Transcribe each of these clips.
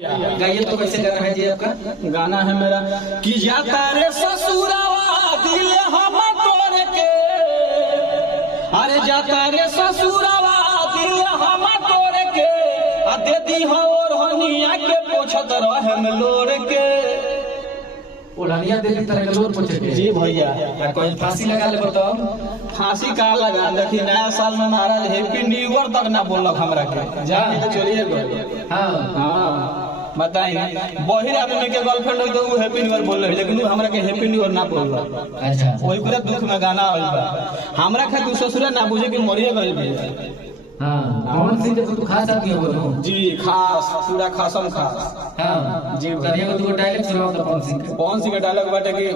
गाइए तो कैसे गाना है जी आपका? गाना है मेरा कि जाता रे ससुरावा दिल हम तोड़ के, अरे जाता रे ससुरावा दिल हम तोड़ के, दे दी हो और हनिया के पोछत रहम लोड़ के। ओढ़निया देली तरह के लोर पोछे के। जी भैया, या कोई फांसी लगा ले बताओ। फांसी का लगा? देखी नया साल में महाराज हैप्पी न्यू ईयर तक ना बोलक हमरा के। जा चलिए गए। हाँ बताइए, बहिर आदमी के गर्लफ्रेंड हो तो वो हैप्पी न्यू ईयर बोल रहे, लेकिन हमरा के हैप्पी न्यू ईयर ना बोल रहा। अच्छा, वही पूरा दुख में गाना आइल बा। हमरा खातिर ससुरा ना बुझे कि मरिए गइल बे। हाँ पवन सिंह के तो खास आदमी हो बोलो। जी खास, पूरा खासम खास। हाँ जी तनिया को तो डायलॉग सुनाओ तो पवन सिंह के। पवन सिंह के डायलॉग बाटे कि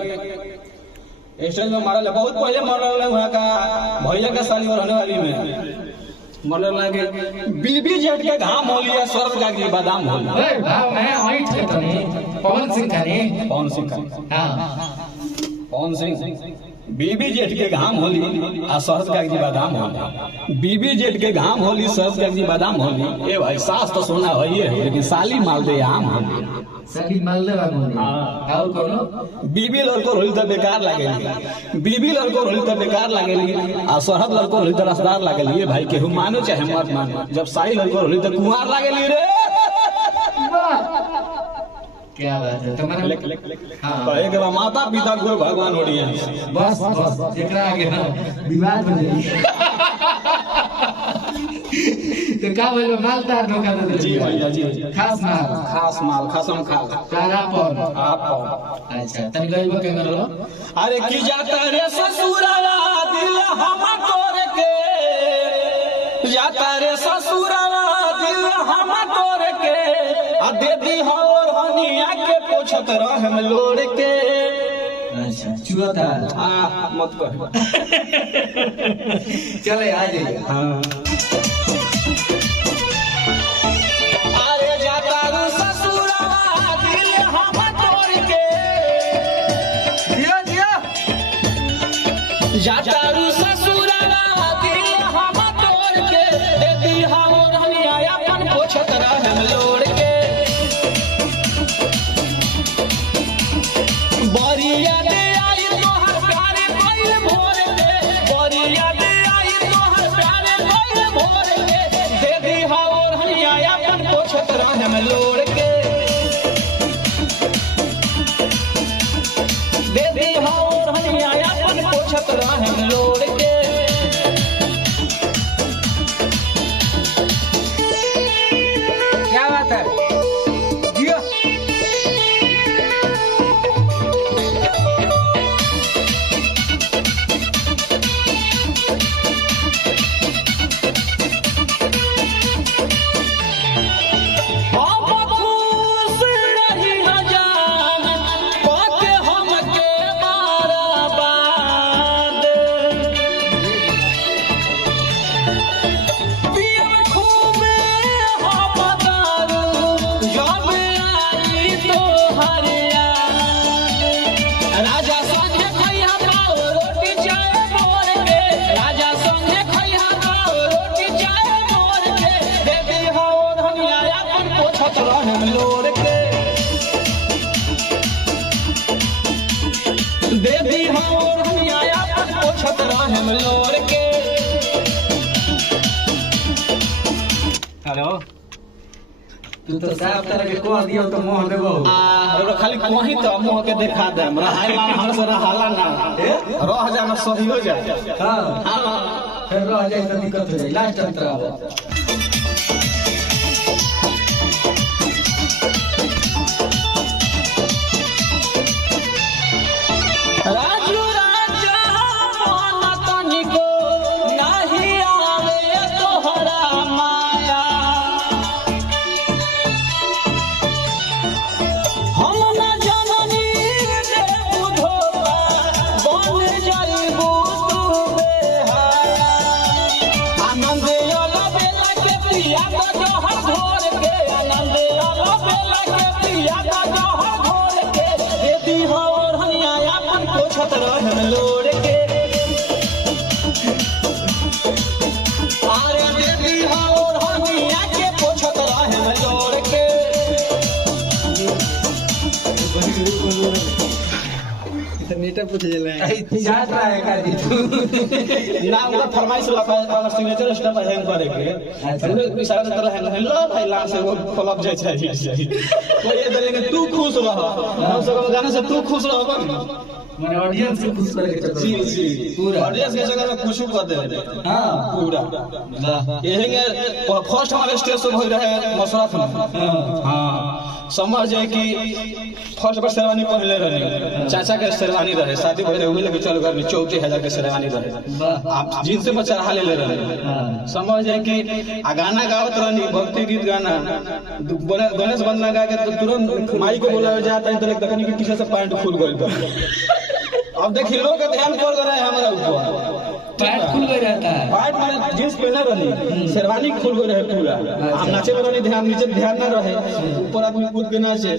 स्टेज में मारल है, बहुत पहले मरल है वहाँ का भैया का साली और रहने वाली में मरल है कि बीबी जेठ के घाम हो लिया स्वर्ग का की बादाम हो लिया। ए भाव मैं आइट के तनी पवन सिंह का ने। पवन सिंह का, हाँ पवन सिंह बीबी जेठ के घाम होली आ शहद कागजी बादाम होली। बीबी जेठ के घाम होली शहद कागजी बादाम होली। ए भाई सास तो सोना है, लेकिन साली मालदे आम होली। सभी मालदेवा बोली। हाँ। और कोनो बीबी लड़को होली तो बेकार लागेली, बीबी लड़को होली तो बेकार लागेली, आ शहद लड़को होली तो रसदार लागेली। ए भाई केहू मानो चाहे मत मानो, जब साली लड़को होली तो कुंवार लागेली रे। क्या बात है तुम्हारा? हाँ कहे के माता पिता गुरु भगवान होली है। बस बस एकरा आगे ना विवाद हो जाई। तो का बोलो मालदार धोखा दे दे। जी भैया जी, खास माल खास माल खसम खाल तारा पर। आप। अच्छा तनी गइबो के करलो। अरे की जाता रे ससुराला दिल हम तोड़ के, जाता रे ससुराला दिल हम तोड़ के, दे दी हो और हनिया के पोछत रहम लोड़ के। अच्छा चुआता मत कह। चले आ जाइए। हाँ अरे जाता रे ससुराला दिल हम तोड़ के, जिया जिया जाता रे ससुराला दिल हम तोड़ के, दे दी हो और हनिया अपन पोछत रहम लोड़ के। बरिया दे आई तोहर प्यार कोई भोर के, बरिया दे आई तोहर प्यार कोई भोर के, दे दी हो और हनिया अपन पोछत रहम लोड़ के, दे दी हो और हनिया अपन पोछत रहम लोड़ के। क्या बात है? जिया हम खुश रही जान पाके हमके बर्बाद, पिया खूबे हम दारू जब आई तोहर याद। राजा संगे खैहा पाव रोटी चाय मोर के, राजा संगे खैहा पाव रोटी चाय मोर के, दे दी हो और हनिया अपन पोछत रहम लोड़ के, दे दी हो और हनिया अपन पोछत रहम लोड़ के। हेलो, तू तो साफ तरह के कह दियो तो मोह देबो। अरे खाली कहीं तो मुँह के देखा दे, हम से रहाला ना रह जाना सही हो जाए। हाँ फिर रह जाए तो दिक्कत हो जाए। लास्ट अंतर आओ। राजू राजा मन तनिको नाही आवे तोहरा माया, हम न जननी रे बुधोबा बन जाइबू तू बेहाया। आनंद आला बेला के पिया का जहर घोर के, आनंद आला बेला के पिया का जहर घोर के, दे दी हो और हनिया अपन पोछत रहम लोड़ के, अरे दे दी हो और हनिया के पोछत रहम लोड़ के। बेटा पूछ ले याद रहेगा जी तू ना उनका फरमाइश लगा और सिग्नेचर स्टेप हैंग करे के हमने इशारा तरह हैंग हेलो भाई लाल से वो फ्लॉप जाय छै कोई ये देले तू खुश रह हम सब गाने से तू खुश रह मैंने ऑडियंस को खुश करके चक्कर जी पूरा ऑडियंस के जगह में खुश कर दे हां पूरा यही फर्स्ट हमारे स्टेज से हो रहे मसरत में हां समझ जाए कि फर्स्ट बार शेरवानी पहले रहे चाचा के शेरवानी रहे शादी भइले हुए लेके चल घर में 34,000 के शेरवानी रहे आप जिनसे में चढ़ा ले रहे समझ जाए कि आ गाना गावत रहनी भक्ति गीत गाना गणेश वंदना गा के तुरंत माई को बोलावे जाता है तो तकनीकी पीछे से पैंट खुल गइल अब देखिए लोग ध्यान कर रहे हैं हमारा ऊपर पैंट खुल गया रहता है पैंट में जींस पहने रही शेरवानी खुल गए रहे पूरा हम नाचे में रही ध्यान नीचे ध्यान ना रहे ऊपर आदमी कूद के नाचे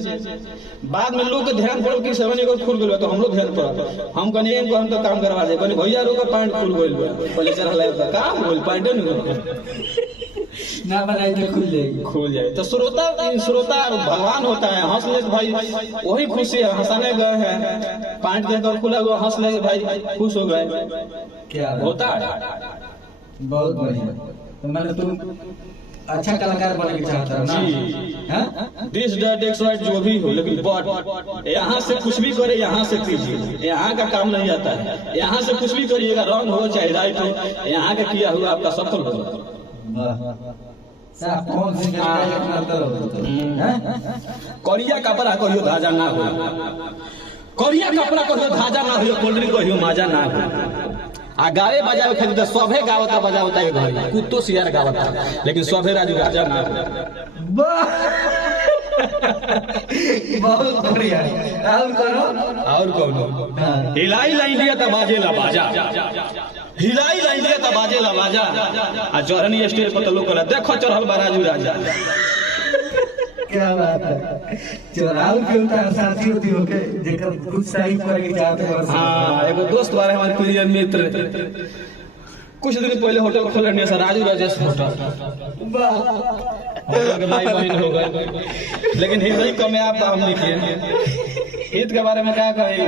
बाद में लोग के ध्यान पड़ो कि शेरवानी को खुल गए तो हम लोग ध्यान पड़ा हम कहने इनको हम तो काम करवा दे कहने भैया लोग का पैंट खुल गए पहले चढ़ा काम बोल पैंट नहीं ना बनाई तो खुल जाए तो श्रोता भगवान होता है हंस ले भाई वही खुशी है हंसाने गए हैं पैंट देखकर खुला हुआ हंस ले भाई खुश हो गए क्या होता है बहुत बढ़िया तो मैंने तुम अच्छा कलाकार बनने की चाहता है ना दिस डेट एक्सराइट जो भी हो लेकिन बट यहाँ से कुछ भी करे यहाँ से कीजिए यहाँ का काम नहीं आता है यहाँ से कुछ भी करिएगा रॉन्ग हो चाहे राइट हो यहाँ का किया हुआ आपका सफल होगा साहब कौन सी करिया कपड़ा कहियो धाजा ना हो करिया कपड़ा कहियो धाजा ना हो कोल्ड ड्रिंक कहियो माजा ना हो आ गावे बजावे खातिर तो सभे गावता बजावता के घर कुत्तो सियार गावता लेकिन सभे राजू राजा ना हो बहुत बढ़िया और करो और कौन हिलाई लाइन दिया तो बाजेला बाजा हिलाई लाइन दिया तो बाजेला बाजा आ चढ़नी स्टेज पर तो लोग कहला देखो चढ़ल बा राजू राजा क्या बात है चोराव के उतार साथी होती होके जेकर कुछ तारीफ करे के चाहते हैं हां एगो दोस्त बारे हमारे प्रिय मित्र कुछ दिन पहले होटल खोलने से राजू राजेश होटल वाह के भाई बहन हो गए लेकिन हृदय कम आप हम लिखिए ईद के बारे में क्या कहे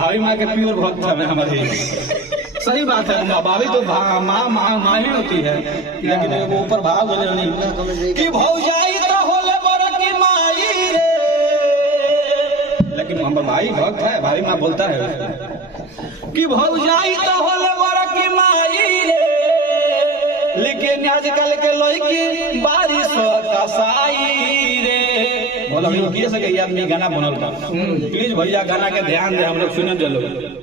भाभी माँ के प्योर भक्त है हमारे सही बात है भाभी तो माँ ही होती है लेकिन वो ऊपर भाव नहीं कि भौजाई तो होले बड़ की माई रे लेकिन हम भाई भक्त है भाभी माँ बोलता है कि भौजाई तो होले बड़ की माई रे लेकिन आजकल के लड़की बारिश कसाई रे बोला ये सके आदमी गाना बनल बा प्लीज भैया गाना के ध्यान दे हम लोग सुनत जलो